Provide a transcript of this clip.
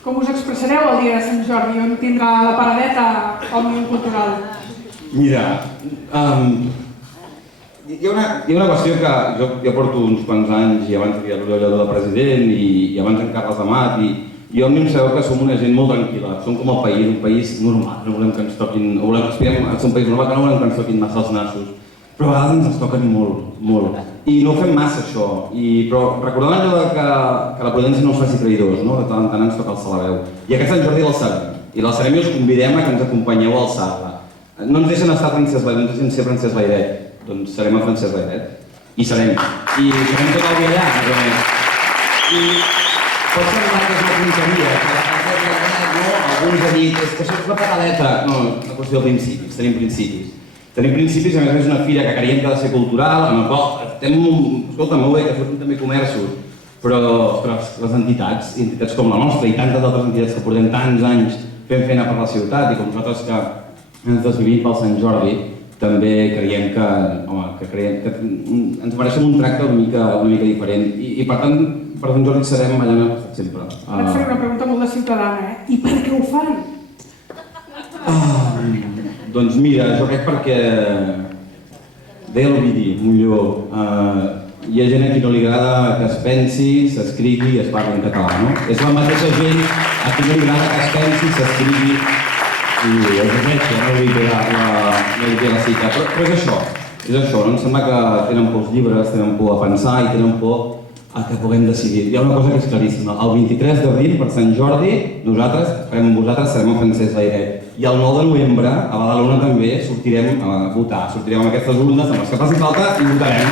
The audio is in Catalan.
Com us expressareu el dia de Sant Jordi? On tindrà la paradeta Òmnium Cultural? Mira, hi ha una qüestió que jo porto uns quants anys i abans havia l'Oriol Lledó de president i abans en Carles Amat i Òmnium sabeu que som una gent molt tranquil·la, som com el país, un país normal, no volem que ens toquin, o volem que aspirem a ser un país normal, que no volem que ens toquin massa els nassos, però a vegades ens toquen molt. I no ho fem massa això, però recordant allò que la prudència no ens faci traïdors, no? De tant en tant ens toca alçar la veu. I aquest Sant Jordi l'alçarem, i l'alçarem i us convidem a que ens acompanyeu a alçar-la. No ens deixen estar Francesc Layret, no ens deixen ser Francesc Layret, doncs serem a Francesc Layret. I serem tot el dia allà, a més. I pot semblar que és una tonteria, que la Francesc Layret, no? Alguns han dit, és que això és la paradeta. No, és una qüestió de principis, tenim principis. Tenim principis, a més és una fira que creiem que ha de ser cultural, en la qual estem, escolta, molt bé, que surten també comerços, però les entitats com la nostra i tantes altres entitats que portem tants anys fent feina per la ciutat i com nosaltres que ens desvivim pel Sant Jordi, també creiem que ens mereixem un tracte una mica diferent. I per tant, per Sant Jordi serem allà on hem estat sempre. Vaig fer una pregunta molt de ciutadana, I per què ho fan? Doncs mira, jo crec perquè deia l'Ovidi Molló, hi ha gent a qui no li agrada que es pensi, s'escrigui i es parli en català, no? És la mateixa gent a qui no li agrada que es pensi, s'escrigui i es defensa, no li ve la cita. Però és això, no? Em sembla que tenen por els llibres, tenen por a pensar i tenen por a que puguem decidir. Hi ha una cosa que és claríssima. El 23 d'abril, per Sant Jordi, nosaltres, farem amb vosaltres, serem a Francesc Layret. I el 9 de novembre, a Badalona també, sortirem a votar. Sortirem amb aquestes urnes, amb les que faci falta, i votarem.